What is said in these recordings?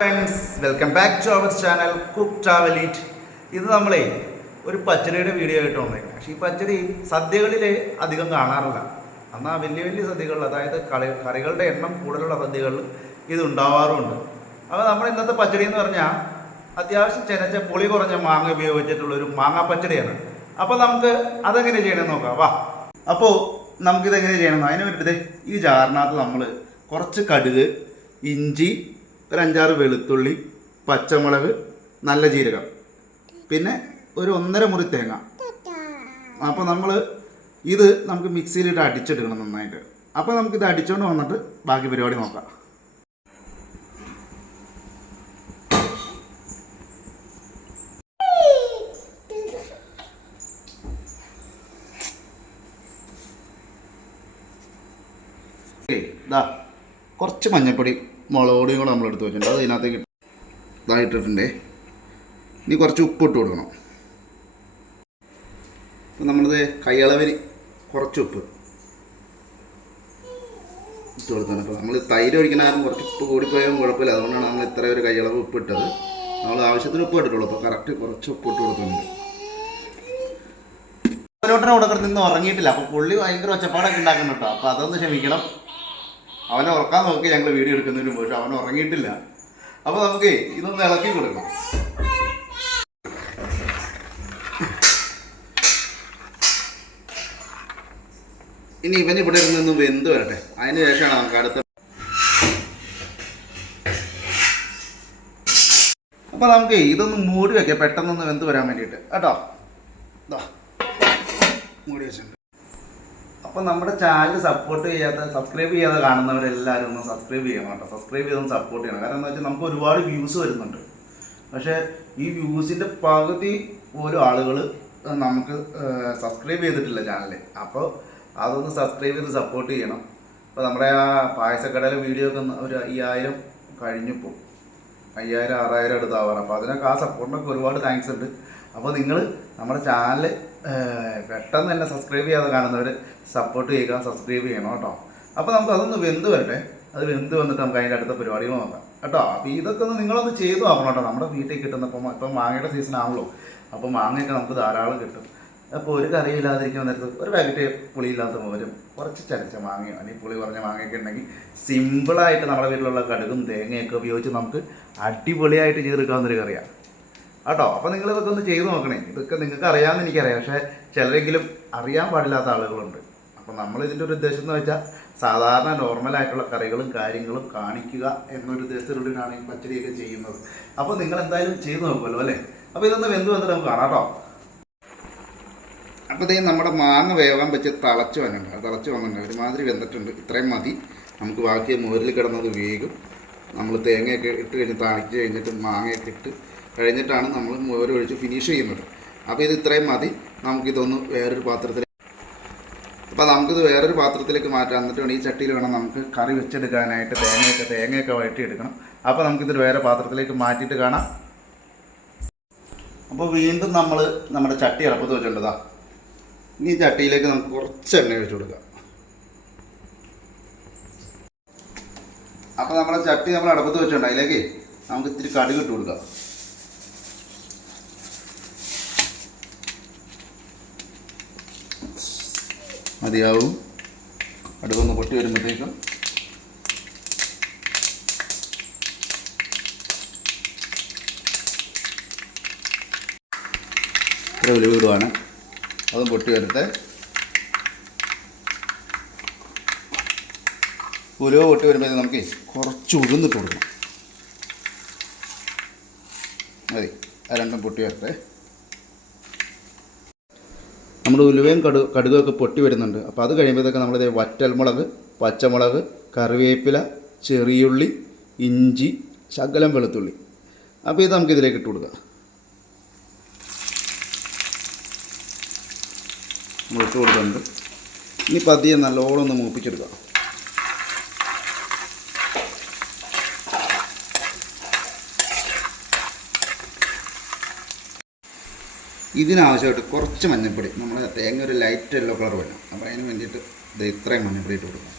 Friends welcome back to our channel cook travel eat ഇത് നമ്മളെ ഒരു പച്ചടിയുടെ വീഡിയോ ആയിട്ട് വന്നേ. പക്ഷേ ഈ പച്ചടി സദ്യകളിൽ അധികം കാണാറില്ല. എന്നാൽ വലിയ വലിയ സദ്യകളിൽ അതായത് കളി കറികളുടെ എണ്ണം കൂടുതലുള്ള സദ്യകളിൽ ഇത് ഉണ്ടാവാറുമുണ്ട് അപ്പോൾ നമ്മൾ ഇന്നത്തെ പച്ചടി എന്ന് പറഞ്ഞാൽ അത്യാവശ്യം ചെനച്ച പുളി കുറഞ്ഞ മാങ്ങ ഉപയോഗിച്ചിട്ടുള്ള ഒരു മാങ്ങ പച്ചടിയാണ് അപ്പോൾ നമുക്ക് അതെങ്ങനെ ചെയ്യണമെന്ന് നോക്കാം. വാ. അപ്പോൾ നമുക്കിതെങ്ങനെ ചെയ്യണം അതിന് വേണ്ടിയിട്ട് ഈ ജാറിനകത്ത് നമ്മൾ കുറച്ച് കടുക് ഇഞ്ചി ഒരു അഞ്ചാറ് വെളുത്തുള്ളി പച്ചമുളക് നല്ല ജീരകം. പിന്നെ ഒരു ഒന്നര മുറി തേങ്ങ. അപ്പോൾ നമ്മൾ ഇത് നമുക്ക് മിക്സിയിലിട്ട് അടിച്ചെടുക്കണം നന്നായിട്ട്. അപ്പോൾ നമുക്കിത് അടിച്ചുകൊണ്ട് വന്നിട്ട് ബാക്കി പരിപാടി നോക്കാം. കുറച്ച് മഞ്ഞൾപ്പൊടി മുളക് പൊടിയും കൂടെ നമ്മൾ എടുത്ത് വെച്ചിട്ടുണ്ട്. അത് ഇതിനകത്തേക്ക് ഇതായിട്ടിട്ടുണ്ട് ഇനി കുറച്ച് ഉപ്പ് ഇട്ട് കൊടുക്കണം. ഇപ്പം നമ്മളിത് കൈയളവിന് കുറച്ച് ഉപ്പ് ഇട്ട് കൊടുക്കണം അപ്പോൾ നമ്മൾ തൈര് കാരണം കുറച്ച് ഉപ്പ് കൂടിപ്പോയാലും കുഴപ്പമില്ല. അതുകൊണ്ടാണ് നമ്മൾ ഇത്ര ഒരു കൈയളവ് ഉപ്പ് ഇട്ടത് നമ്മൾ ആവശ്യത്തിന് ഉപ്പ് ഇട്ടിട്ടുള്ളൂ. അപ്പോൾ കറക്റ്റ് കുറച്ച് ഉപ്പ് ഇട്ട് കൊടുക്കുന്നുണ്ട്. അവരോട്ടനെ കൊടുക്കൽ നിന്ന് ഉറങ്ങിയിട്ടില്ല. അപ്പോൾ പുള്ളി ഭയങ്കര ഒച്ചപ്പാടൊക്കെ ഉണ്ടാക്കുന്നുണ്ടോ അപ്പോൾ അതൊന്ന് ക്ഷമിക്കണം. അവനെ ഉറക്കാൻ നോക്കി ഞങ്ങൾ വീഡിയോ എടുക്കുന്നതിന് പക്ഷെ അവൻ ഉറങ്ങിയിട്ടില്ല. അപ്പോൾ നമുക്ക് ഇതൊന്ന് ഇളക്കി കൊടുക്കണം ഇനി ഇവൻ ഇവിടെ ഇരുന്നു വെന്ത് വരട്ടെ. അതിന് ശേഷമാണ് നമുക്ക് അടുത്ത അപ്പോൾ നമുക്ക് ഇതൊന്ന് മൂടി വെക്കാം പെട്ടെന്നൊന്ന് വെന്ത് വരാൻ വേണ്ടിയിട്ട്. കേട്ടോ? മൂടി വെച്ചിട്ടുണ്ട്. അപ്പോൾ നമ്മുടെ ചാനൽ സപ്പോർട്ട് ചെയ്യാത്ത സബ്സ്ക്രൈബ് ചെയ്യാതെ കാണുന്നവരെല്ലാവരും ഒന്ന് സബ്സ്ക്രൈബ് ചെയ്യണം കേട്ടോ. സബ്സ്ക്രൈബ് ചെയ്തൊന്ന് സപ്പോർട്ട് ചെയ്യണം. കാരണം എന്താ വെച്ചാൽ നമുക്ക് ഒരുപാട് വ്യൂസ് വരുന്നുണ്ട്. പക്ഷേ ഈ വ്യൂസിന്റെ പകുതി പോലും ആളുകൾ നമുക്ക് സബ്സ്ക്രൈബ് ചെയ്തിട്ടില്ല ചാനൽ അപ്പോൾ അതൊന്ന് സബ്സ്ക്രൈബ് ചെയ്ത് സപ്പോർട്ട് ചെയ്യണം. അപ്പോൾ നമ്മുടെ ആ പായസക്കടയിലെ വീഡിയോ ഒക്കെ ഒരു അയ്യായിരം കഴിഞ്ഞിപ്പോൾ അയ്യായിരം ആറായിരം അടുത്താവാറ് അപ്പോൾ അതിനൊക്കെ ആ സപ്പോർട്ടിനൊക്കെ ഒരുപാട് താങ്ക്സ് ഉണ്ട്. അപ്പോൾ നിങ്ങൾ നമ്മുടെ ചാനൽ പെട്ടെന്ന് തന്നെ സബ്സ്ക്രൈബ് ചെയ്യാതെ കാണുന്നവർ സപ്പോർട്ട് ചെയ്യുക സബ്സ്ക്രൈബ് ചെയ്യണം കേട്ടോ. അപ്പോൾ നമുക്ക് അതൊന്ന് വെന്ത് വരട്ടെ. അത് വെന്ത് വന്നിട്ട് നമുക്ക് അതിന്റെ അടുത്ത പരിപാടികൾ നോക്കാം. കേട്ടോ അപ്പോൾ ഇതൊക്കെ ഒന്ന് നിങ്ങളൊന്ന് ചെയ്തു നോക്കണം കേട്ടോ. നമ്മുടെ വീട്ടിൽ കിട്ടുന്ന ഇപ്പം ഇപ്പം മാങ്ങയുടെ സീസൺ ആണല്ലോ. അപ്പോൾ മാങ്ങയൊക്കെ നമുക്ക് ധാരാളം കിട്ടും. അപ്പോൾ ഒരു കറി ഇല്ലാതിരിക്കുന്ന നേരത്ത് ഒരു പാക്കറ്റ് പുളിയില്ലാത്ത മോരും കുറച്ച് ചരച്ച മാങ്ങയോ അല്ലെങ്കിൽ പുളി കുറഞ്ഞ മാങ്ങയൊക്കെ ഉണ്ടെങ്കിൽ സിമ്പിളായിട്ട് നമ്മുടെ വീട്ടിലുള്ള കടുകും തേങ്ങയൊക്കെ ഉപയോഗിച്ച് നമുക്ക് അടിപൊളിയായിട്ട് ചെയ്തെടുക്കാവുന്നൊരു കറിയാണ് കേട്ടോ അപ്പോൾ നിങ്ങൾ ഇതൊക്കെ ഒന്ന് ചെയ്ത് നോക്കണേ. ഇതൊക്കെ നിങ്ങൾക്ക് അറിയാമെന്ന് എനിക്കറിയാം. പക്ഷേ ചിലരെങ്കിലും അറിയാൻ പാടില്ലാത്ത ആളുകളുണ്ട്. അപ്പോൾ നമ്മൾ ഇതിന്റെ ഒരു ഉദ്ദേശം എന്ന് വെച്ചാൽ സാധാരണ നോർമലായിട്ടുള്ള കറികളും കാര്യങ്ങളും കാണിക്കുക എന്നൊരു ഉദ്ദേശത്തിലുള്ളിലാണ് ഈ പച്ചടിയൊക്കെ ചെയ്യുന്നത്. അപ്പോൾ നിങ്ങൾ എന്തായാലും ചെയ്ത് നോക്കുമല്ലോ അല്ലേ? അപ്പോൾ ഇതൊന്ന് വെന്ത് വന്നിട്ട് നമുക്ക് കാണാം കേട്ടോ. അപ്പോൾ ഇതേ നമ്മുടെ മാങ്ങ വേവാൻ വെച്ച് തിളച്ച് വന്നിട്ടുണ്ട്. തിളച്ച് വന്നിട്ടുണ്ട്. ഒരുമാതിരി വെന്തിട്ടുണ്ട്. ഇത്രയും മതി. നമുക്ക് ബാക്കി മോരിൽ കിടന്നത് വേഗം നമ്മൾ തേങ്ങയൊക്കെ ഇട്ട് കഴിഞ്ഞ് തണിച്ച് കഴിഞ്ഞിട്ട് മാങ്ങയൊക്കെ ഇട്ട് കഴിഞ്ഞിട്ടാണ് നമ്മൾ മോര് ഒഴിച്ച് ഫിനിഷ് ചെയ്യുന്നത്. അപ്പോൾ ഇത് ഇത്രയും മതി. നമുക്കിതൊന്ന് വേറൊരു പാത്രത്തിൽ അപ്പോൾ നമുക്കിത് വേറൊരു പാത്രത്തിലേക്ക് മാറ്റാം. എന്നിട്ട് വേണം ഈ ചട്ടിയിൽ വേണം നമുക്ക് കറി വെച്ചെടുക്കാനായിട്ട് തേങ്ങയൊക്കെ തേങ്ങയൊക്കെ വഴറ്റിയെടുക്കണം. അപ്പോൾ നമുക്കിത് വേറെ പാത്രത്തിലേക്ക് മാറ്റിയിട്ട് കാണാം. അപ്പോൾ വീണ്ടും നമ്മൾ നമ്മുടെ ചട്ടി ഇളപ്പത്ത് വെച്ചിട്ടുണ്ടതാ. ഇനി ഈ ചട്ടിയിലേക്ക് നമുക്ക് കുറച്ച് എണ്ണ ഒഴിച്ചു കൊടുക്കാം. അപ്പോൾ നമ്മുടെ ചട്ടി നമ്മൾ അടുപ്പത്ത് വെച്ചിട്ടുണ്ട്. അതിലേക്ക് നമുക്ക് ഇത്തിരി കടുക് ഇട്ട് കൊടുക്കാം. മതിയാവും. അടുപ്പൊന്ന് പൊട്ടി വരുമ്പോഴത്തേക്കും ഇത്ര വലിയ വീടുമാണ്. അതും പൊട്ടി വരട്ടെ. ഉലുവ പൊട്ടി വരുമ്പോഴത്തേക്ക് നമുക്ക് കുറച്ച് ഉഴുന്നിട്ട് കൊടുക്കണം. മതി. ആ രണ്ടും പൊട്ടി വരട്ടെ. ഉലുവയും കടു കടുകൊക്കെ പൊട്ടി വരുന്നുണ്ട്. അപ്പോൾ അത് കഴിയുമ്പോഴത്തേക്ക് നമ്മളിത് വറ്റൽമുളക് പച്ചമുളക് കറിവേപ്പില ചെറിയുള്ളി ഇഞ്ചി ശകലം വെളുത്തുള്ളി. അപ്പോൾ ഇത് നമുക്ക് ഇതിലേക്ക് ഇട്ട് കൊടുക്കാം. ഇട്ട് കൊടുക്കുന്നുണ്ട് ഇനി പതിയെ നല്ലോണം ഒന്ന് മൂപ്പിച്ചെടുക്കാം. ഇതിനാവശ്യമായിട്ട് കുറച്ച് മഞ്ഞൾപ്പൊടി നമ്മൾ തേങ്ങ ഒരു ലൈറ്റ് യെല്ലോ കളർ വേണം. അപ്പോൾ അതിന് വേണ്ടിയിട്ട് ഇത് ഇത്രയും മഞ്ഞൾപ്പൊടി ഇട്ട് കൊടുക്കാം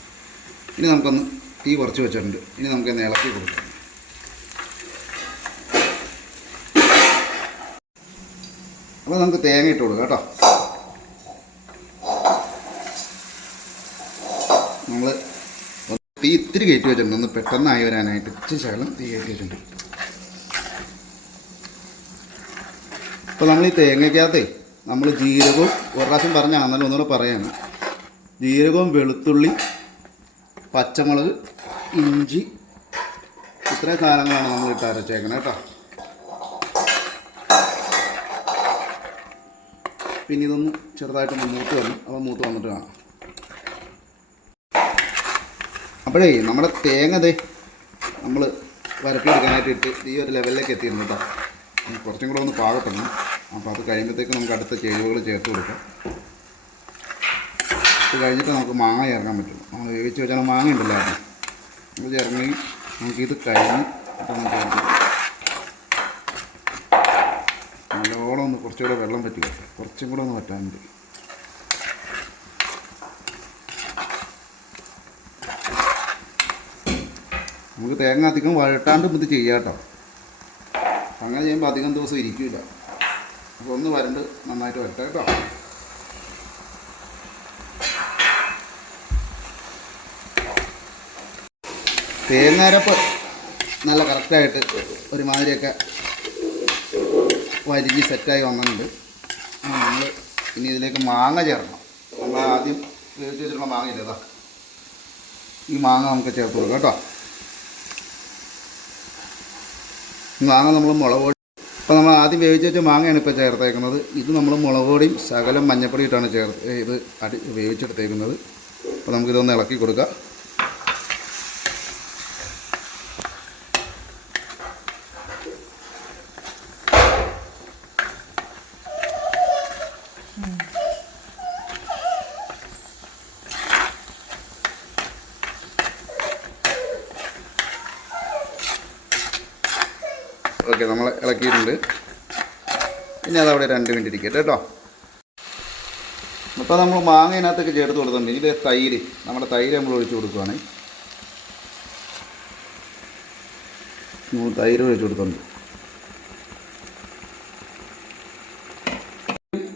ഇനി നമുക്കൊന്ന് തീ കുറച്ച് വെച്ചിട്ടുണ്ട്. ഇനി നമുക്കൊന്ന് ഇളക്കി കൊടുക്കാം. അപ്പോൾ നമുക്ക് തേങ്ങ ഇട്ട് കൊടുക്കാം കേട്ടോ. നമ്മൾ തീ ഇത്തിരി കയറ്റി വെച്ചിട്ടുണ്ട്. ഒന്ന് പെട്ടെന്ന് ആയി വരാനായിട്ട് ഇച്ചിരി ശകലം തീ കയറ്റി വെച്ചിട്ടുണ്ട്. അപ്പോൾ നമ്മൾ ഈ തേങ്ങയ്ക്കകത്ത് നമ്മൾ ജീരകവും ഒരു പ്രാവശ്യം പറഞ്ഞാൽ എന്നാലും ഒന്നുകൂടെ പറയാണ് ജീരകവും വെളുത്തുള്ളി പച്ചമുളക് ഇഞ്ചി ഇത്രയും സാധനങ്ങളാണ് നമ്മൾ ഇട്ട് അരച്ചേക്കുന്നത് കേട്ടോ. പിന്നെ ഇതൊന്ന് ചെറുതായിട്ട് മൂത്ത് വന്നു അപ്പോൾ മൂത്ത് വന്നിട്ട് കാണാം. അപ്പോഴേ നമ്മുടെ തേങ്ങ ദേ നമ്മൾ വരട്ടിയെടുക്കാനായിട്ട് ഇട്ട് ഈ ഒരു ലെവലിലേക്ക് എത്തിയിരുന്നു കേട്ടോ. കുറച്ചും കൂടെ ഒന്ന് പാകപ്പെടണം അപ്പോൾ അത് കഴിയുമ്പോഴത്തേക്ക് നമുക്ക് അടുത്ത ചേരുവകൾ ചേർത്ത് കൊടുക്കാം. ഇത് കഴിഞ്ഞിട്ട് നമുക്ക് മാങ്ങ ചേർക്കാൻ പറ്റും. നമ്മൾ വേവിച്ച് വെച്ചാൽ മാങ്ങ ഉണ്ടല്ലോ അത്. അത് നമുക്ക് ഇത് കഴിഞ്ഞ് ഇതൊന്ന് നല്ലോണം ഒന്ന് കുറച്ചുകൂടെ വെള്ളം പറ്റുക കുറച്ചും കൂടെ ഒന്ന് പറ്റാനുണ്ട് നമുക്ക് തേങ്ങ അധികം വഴട്ടാണ്ടും ഇത് ചെയ്യാം കേട്ടോ. അങ്ങനെ ചെയ്യുമ്പോൾ അധികം ദിവസം ഇരിക്കില്ല അപ്പോൾ ഒന്ന് വരണ്ട് നന്നായിട്ട് വരട്ടെ കേട്ടോ. തേങ്ങാരപ്പ് നല്ല കറക്റ്റായിട്ട് ഒരുമാതിരിയൊക്കെ വരിഞ്ഞ് സെറ്റായി വന്നിട്ടുണ്ട്. നമ്മൾ ഇനി ഇതിലേക്ക് മാങ്ങ ചേർക്കണം. നമ്മൾ ആദ്യം വേവിച്ച് മാങ്ങ ഇതാ. ഈ മാങ്ങ നമുക്ക് ചേർത്ത് കൊടുക്കാം കേട്ടോ. മാങ്ങ നമ്മൾ മുളക് അപ്പോൾ നമ്മൾ ആദ്യം വേവിച്ച് വെച്ച മാങ്ങയാണ് ഇപ്പോൾ ചേർത്തേക്കുന്നത്. ഇത് നമ്മൾ മുളക് പൊടിയും ശകലം മഞ്ഞപ്പൊടി ഇട്ടാണ് ചേർത്ത് ഇത് അടി വേവിച്ചെടുത്തേക്കുന്നത്. അപ്പോൾ നമുക്കിതൊന്ന് ഇളക്കി കൊടുക്കാം. ഓക്കെ നമ്മൾ ഇളക്കിയിട്ടുണ്ട്. ഇനി അതവിടെ രണ്ട് മിനിറ്റ് ഇരിക്കട്ടെ കേട്ടോ. അപ്പോൾ നമ്മൾ മാങ്ങ ചേർത്ത് കൊടുത്തിട്ടുണ്ട്. ഇനി തൈര്. നമ്മുടെ തൈര് നമ്മൾ ഒഴിച്ചു കൊടുക്കുവാണ്. നമ്മൾ തൈര് ഒഴിച്ചു കൊടുത്തിട്ടുണ്ട്.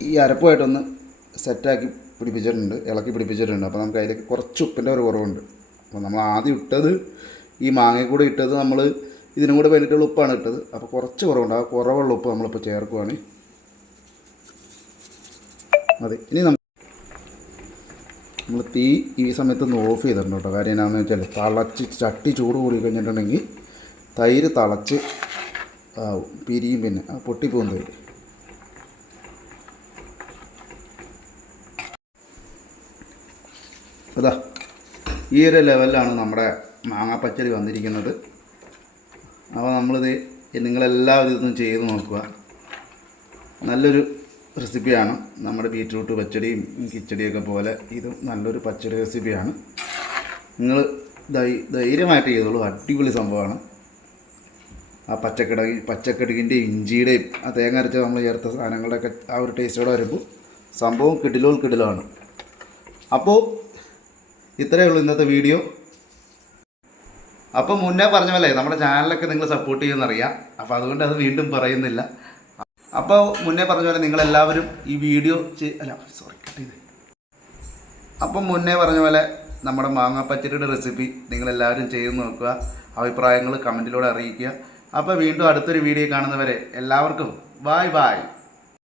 ഈ അരപ്പുമായിട്ടൊന്ന് സെറ്റാക്കി പിടിപ്പിച്ചിട്ടുണ്ട് ഇളക്കി പിടിപ്പിച്ചിട്ടുണ്ട്. അപ്പോൾ നമുക്ക് അതിലേക്ക് കുറച്ച് ഉപ്പിന്റെ ഒരു കുറവുണ്ട്. അപ്പോൾ നമ്മൾ ആദ്യം ഇട്ടത് ഈ മാങ്ങയിൽ കൂടെ ഇട്ടത് നമ്മൾ ഇതിനും കൂടെ വേണ്ടിയിട്ടുള്ള ഉപ്പാണ് ഇട്ടത്. അപ്പോൾ കുറച്ച് കുറവുണ്ട്. ആ കുറവുള്ള ഉപ്പ് നമ്മളിപ്പോൾ ചേർക്കുവാണ്. മതി. ഇനി നമ്മൾ നമ്മൾ തീ ഈ സമയത്ത് ഒന്ന് ഓഫ് ചെയ്തിട്ടുണ്ട് കേട്ടോ. കാര്യം എന്നാന്ന് വെച്ചാൽ തിളച്ച് ചട്ടി ചൂട് കൂടി കഴിഞ്ഞിട്ടുണ്ടെങ്കിൽ തൈര് തിളച്ച് ആവും. പിരിയും പിന്നെ. പൊട്ടിപ്പോകും തൈര്. അതാ. ഈ ഒരു ലെവലിലാണ് നമ്മുടെ മാങ്ങാപ്പച്ചടി വന്നിരിക്കുന്നത്. അപ്പോൾ നമ്മളിത് നിങ്ങളെല്ലാവരും ഇതൊന്നും ചെയ്ത് നോക്കുക. നല്ലൊരു റെസിപ്പിയാണ്. നമ്മുടെ ബീറ്റ്റൂട്ട് പച്ചടിയും കിച്ചടിയൊക്കെ പോലെ ഇതും നല്ലൊരു പച്ചടി റെസിപ്പിയാണ്. നിങ്ങൾ ധൈര്യമായിട്ട് ചെയ്തോളൂ. അടിപൊളി സംഭവമാണ്. ആ പച്ചക്കടകി പച്ചക്കടുകിന്റെയും ഇഞ്ചിയുടെയും ആ തേങ്ങ അരച്ച നമ്മൾ ചേർത്ത സാധനങ്ങളുടെയൊക്കെ ആ ഒരു ടേസ്റ്റോടെ വരുമ്പോൾ സംഭവം കിടിലോൾ കിടിലാണ് അപ്പോൾ ഇത്രയേ ഉള്ളൂ ഇന്നത്തെ വീഡിയോ അപ്പം മുന്നേ പറഞ്ഞ പോലെ നമ്മുടെ ചാനലൊക്കെ നിങ്ങൾ സപ്പോർട്ട് ചെയ്യുമെന്നറിയാം അപ്പോൾ അതുകൊണ്ട് അത് വീണ്ടും പറയുന്നില്ല. അപ്പോൾ മുന്നേ പറഞ്ഞ പോലെ നിങ്ങളെല്ലാവരും ഈ വീഡിയോ അല്ല സോറി കട്ട് ചെയ്ത്. അപ്പം മുന്നേ പറഞ്ഞ പോലെ നമ്മുടെ മാങ്ങാപ്പച്ചടിയുടെ റെസിപ്പി നിങ്ങളെല്ലാവരും ചെയ്ത് നോക്കുക. അഭിപ്രായങ്ങൾ കമന്റിലൂടെ അറിയിക്കുക. അപ്പോൾ വീണ്ടും അടുത്തൊരു വീഡിയോ കാണുന്നവരെ എല്ലാവർക്കും ബായ് ബായ്